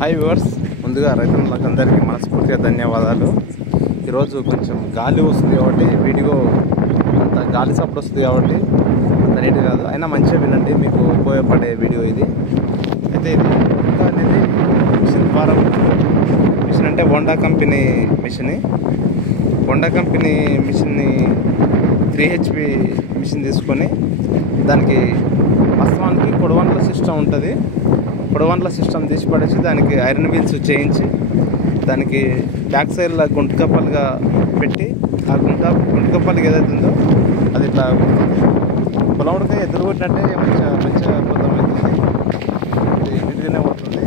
Hi viewers, ముందుగా రైతులకు అందరికీ మనస్ఫూర్తిగా ధన్యవాదాలు. ఈరోజు కొంచెం గాలి వస్తుంది కాబట్టి వీడియో అంత గాలి సపోర్ట్ వస్తుంది కాబట్టి అంత నీట్ కాదు, అయినా మంచిగా వినండి, మీకు ఉపయోగపడే వీడియో ఇది. అయితే ఇది అనేది మిషన్ ద్వారా మిషన్ అంటే Honda company machine. Honda company మిషన్ని 3HP మిషన్ తీసుకొని దానికి వాస్తవానికి కొడవన్ల సిస్టమ్ ఉంటుంది. పొడవన్ల సిస్టమ్ తీసి పడేసి దానికి ఐరన్ వీల్స్ చేయించి దానికి బ్యాక్ సైడ్లో గుంటకప్పలుగా పెట్టి ఆ గుంటకప్పలకి ఏదైతే ఉందో అది ఇట్లా పొలవుడికి ఎదురు కొట్టినట్టే మంచిగా అద్భుతమవుతుంది. ఇది నీట్గానే అవుతుంది.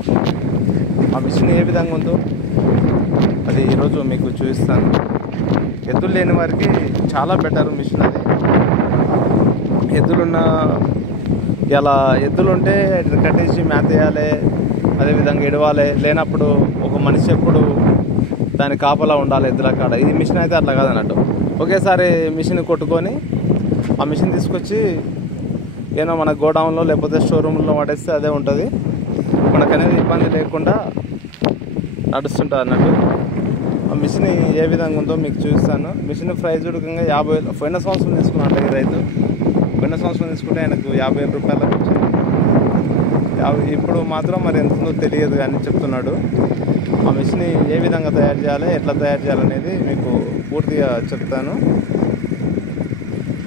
ఆ మిషన్ ఏ విధంగా ఉందో అది ఈరోజు మీకు చూపిస్తాను. ఎద్దులు లేని వారికి చాలా బెటర్ మిషన్ అది. ఎద్దులున్న ఇలా ఎద్దులుంటే కట్టేసి మేత వేయాలి, అదేవిధంగా ఇడవాలి, లేనప్పుడు ఒక మనిషి ఎప్పుడు దాని కాపలా ఉండాలి ఎద్దుల కాడ. ఇది మిషన్ అయితే అట్లా కాదన్నట్టు, ఒకేసారి మిషన్ కొట్టుకొని ఆ మిషన్ తీసుకొచ్చి ఏదో మన గోడౌన్లో లేకపోతే షోరూంలో పడేస్తే అదే ఉంటుంది. మనకనేది ఇబ్బంది లేకుండా నడుస్తుంటుంది అన్నట్టు. ఆ మిషన్ ఏ విధంగా ఉందో మీకు చూపిస్తాను. మిషన్ ప్రైజ్ ఉడకంగా 50,000 పోయిన సంవత్సరం తీసుకున్నాను ఈ రైతు. పోయిన సంవత్సరం తీసుకుంటే ఆయనకు 50,000 రూపాయలకు వచ్చింది. ఇప్పుడు మాత్రం మరి ఎంత ఉందో తెలియదు కానీ చెప్తున్నాడు. ఆ మిషన్ ఏ విధంగా తయారు చేయాలి, ఎట్లా తయారు చేయాలనేది మీకు పూర్తిగా చెప్తాను.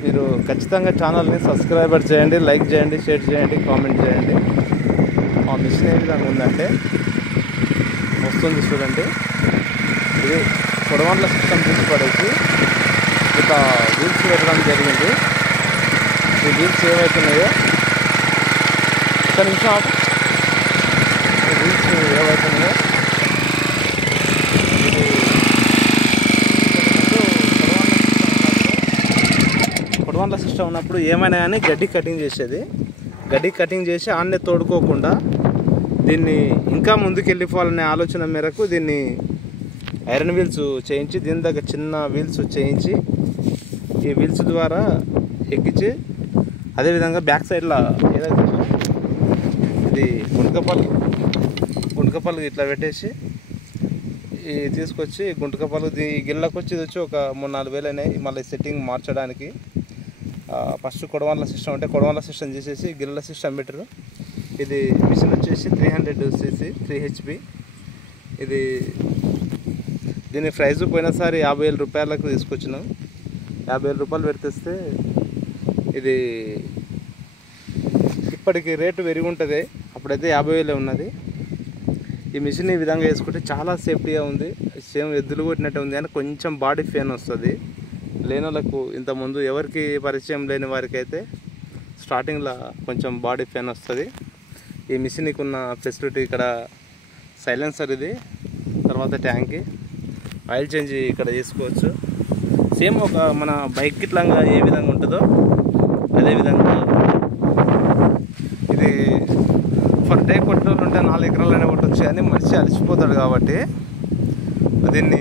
మీరు ఖచ్చితంగా ఛానల్ని సబ్స్క్రైబర్ చేయండి, లైక్ చేయండి, షేర్ చేయండి, కామెంట్ చేయండి. ఆ మిషన్ ఏ విధంగా ఉందంటే వస్తుంది చూడండి. ఇది పొడవన్ల సిస్టమ్ తీసి పడేసి ఇట్లా వీల్స్ పెట్టడం జరిగింది. ఈ వీల్స్ ఏవైతున్నాయో ఒక నిమిషం వీల్స్ ఏవైతున్నాయో ఇది పొడవన్ల సిస్టమ్ ఉన్నప్పుడు ఏమైనా కానీ గడ్డి కటింగ్ చేసేది. గడ్డి కటింగ్ చేసి ఆన్నే తోడుకోకుండా దీన్ని ఇంకా ముందుకు వెళ్ళిపోవాలనే ఆలోచన మేరకు దీన్ని ఐరన్ వీల్స్ చేయించి దీని దగ్గర చిన్న వీల్స్ చేయించి ఈ వీల్స్ ద్వారా ఎక్కించి అదేవిధంగా బ్యాక్ సైడ్లో ఏదైతే ఇది గుంటకప్పలు ఇట్లా పెట్టేసి ఈ తీసుకొచ్చి గుంటకప్పలు ఈ గిళ్ళకు వచ్చి ఇది వచ్చి ఒక 3-4 వేలు అయినాయి. మళ్ళీ సెట్టింగ్ మార్చడానికి ఫస్ట్ కొడవన్ల సిస్టమ్ అంటే కొడవన్ల సిస్టమ్ చేసేసి గిళ్ళ సిస్టమ్ పెట్టారు. ఇది మిషన్ వచ్చేసి 300cc 3HP. ఇది దీని ప్రైజ్ పోయినసారి 50,000 రూపాయలకు తీసుకొచ్చినాం. 50,000 రూపాయలు పెడితేస్తే ఇది ఇప్పటికి రేటు పెరిగి ఉంటుంది. అప్పుడైతే 50,000 ఉన్నది. ఈ మిషన్ ఈ విధంగా వేసుకుంటే చాలా సేఫ్టీగా ఉంది. సేమ్ ఎద్దులు కొట్టినట్టు ఉంది కానీ కొంచెం బాడీ పెయిన్ వస్తుంది. లేని వాళ్ళకు ఇంతకుముందు ఎవరికి పరిచయం లేని వారికి అయితే స్టార్టింగ్లో కొంచెం బాడీ పెయిన్ వస్తుంది. ఈ మిషన్కి ఉన్న ఫెసిలిటీ ఇక్కడ సైలెన్సర్, ఇది తర్వాత ట్యాంకి, ఆయిల్ చేంజ్ ఇక్కడ చేసుకోవచ్చు. సేమ్ ఒక మన బైక్ ఇట్లంగా ఏ విధంగా ఉంటుందో అదేవిధంగా ఇది ఫర్ డే కొట్టేవాళ్ళు ఉంటే 4 ఎకరాలైనా కొట్టవచ్చు. కానీ మనిషి అలసిపోతాడు కాబట్టి దీన్ని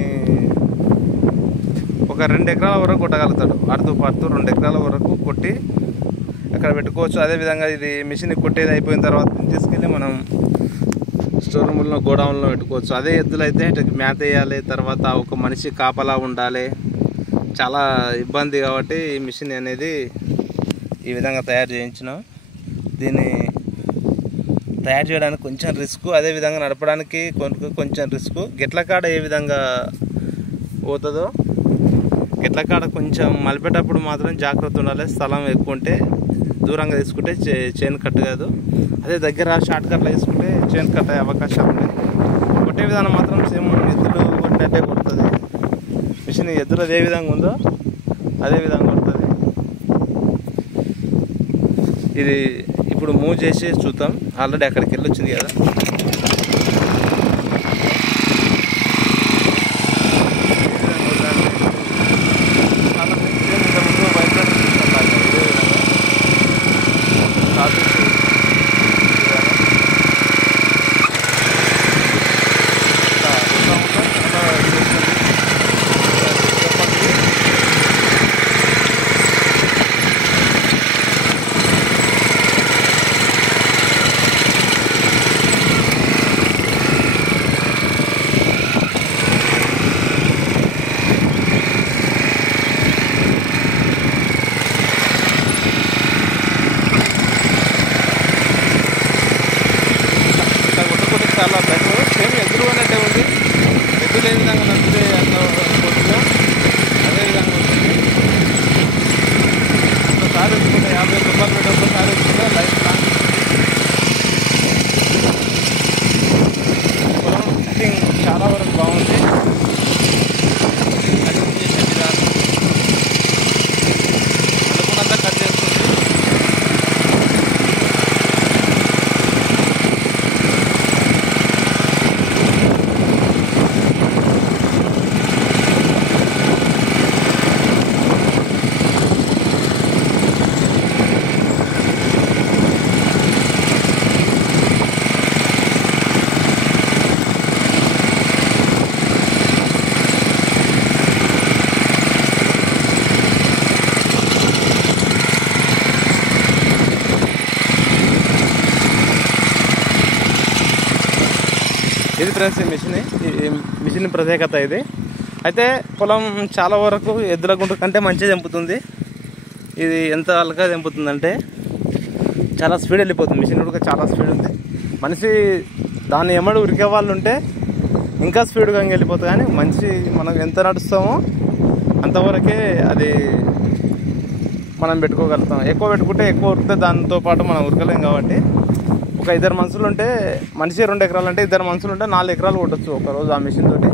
ఒక 2 ఎకరాల వరకు కొట్టగలుగుతాడు. ఆడుతూ పాడుతూ 2 ఎకరాల వరకు కొట్టి అక్కడ పెట్టుకోవచ్చు. అదేవిధంగా ఇది మిషన్ కొట్టేది అయిపోయిన తర్వాత తీసుకెళ్ళి మనం స్టోర్ రూమ్లో గోడౌన్లో పెట్టుకోవచ్చు. అదే ఎద్దులు అయితే మేత వేయాలి, తర్వాత ఒక మనిషి కాపలా ఉండాలి, చాలా ఇబ్బంది. కాబట్టి ఈ మిషన్ అనేది ఈ విధంగా తయారు చేయించినాం. దీన్ని తయారు చేయడానికి కొంచెం రిస్క్, అదేవిధంగా నడపడానికి కొంచెం రిస్క్. గిట్ల కాడ ఏ విధంగా పోతుందో గిట్ల కాడ కొంచెం మలిపేటప్పుడు మాత్రం జాగ్రత్త ఉండాలి. స్థలం ఎక్కువ ఉంటే దూరంగా తీసుకుంటే చైన్ కట్ కాదు. అదే దగ్గర షార్ట్ కట్లో తీసుకుంటే చైన్ కట్ అయ్యే అవకాశాలు ఉన్నాయి. కొట్టే విధానం మాత్రం సేమ్ ఎద్దులు కొట్టినట్టే కొడుతుంది. మిషన్ ఎద్దులు ఏ విధంగా ఉందో అదే విధంగా కొడుతుంది. ఇది ఇప్పుడు మూవ్ చేసి చూద్దాం. ఆల్రెడీ అక్కడికి వెళ్ళి వచ్చింది కదా. ఇది ఫ్రెండ్స్ ఈ మిషన్ ప్రత్యేకత ఇది. అయితే పొలం చాలా వరకు ఎద్దుల గుంట కంటే మంచిగా తెంపుతుంది. ఇది ఎంత అలగా తెంపుతుందంటే చాలా స్పీడ్ వెళ్ళిపోతుంది. మిషన్ కూడా చాలా స్పీడ్ ఉంది. మనిషి దాన్ని ఎమ్మడి ఉరికే వాళ్ళు ఉంటే ఇంకా స్పీడ్గా వెళ్ళిపోతుంది. కానీ మనిషి మనం ఎంత నడుస్తామో అంతవరకే అది మనం పెట్టుకోగలుగుతాం. ఎక్కువ పెట్టుకుంటే ఎక్కువ ఉరికితే దాంతో పాటు మనం ఉరకలేం. కాబట్టి ఒక 2 మనుషులు ఉంటే మనిషి 2 ఎకరాలు అంటే 2 మనుషులు ఉంటే 4 ఎకరాలు కొట్టచ్చు ఒకరోజు ఆ మిషన్ తోటి.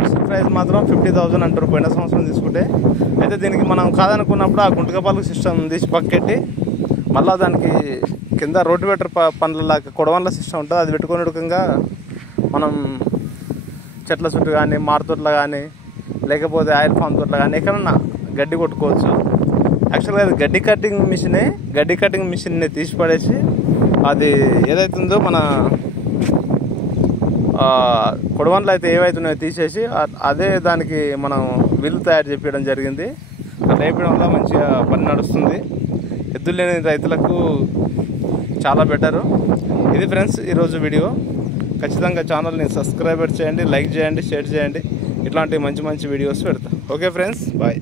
మిషన్ ప్రైస్ మాత్రం 50,000 అంటారు పోయిన సంవత్సరం తీసుకుంటే. అయితే దీనికి మనం కాదనుకున్నప్పుడు ఆ గుంటకపాలకు సిస్టమ్ తీసి పక్కెట్టి మళ్ళీ దానికి కింద రోటివేటర్ పండ్లలాగా కొడవన్ల సిస్టమ్ ఉంటుంది. అది పెట్టుకునే రకంగా మనం చెట్ల చుట్టూ కానీ మారుతోట్ల కానీ లేకపోతే ఆయిల్ ఫామ్ తోట్ల కానీ ఎక్కడన్నా గడ్డి కొట్టుకోవచ్చు. యాక్చువల్గా అది గడ్డి కటింగ్ మిషన్ని తీసి పడేసి అది ఏదైతుందో మన కొడవన్లు అయితే ఏవైతున్నాయో తీసేసి అదే దానికి మనం వీలు తయారు చేపించడం జరిగింది. అట్లా వేయడం వల్ల మంచిగా పని నడుస్తుంది. ఎద్దులు లేని రైతులకు చాలా బెటరు. ఇది ఫ్రెండ్స్ ఈరోజు వీడియో. ఖచ్చితంగా ఛానల్ని సబ్స్క్రైబ్ చేయండి, లైక్ చేయండి, షేర్ చేయండి. ఇట్లాంటి మంచి వీడియోస్ పెడతా. Okay friends, bye.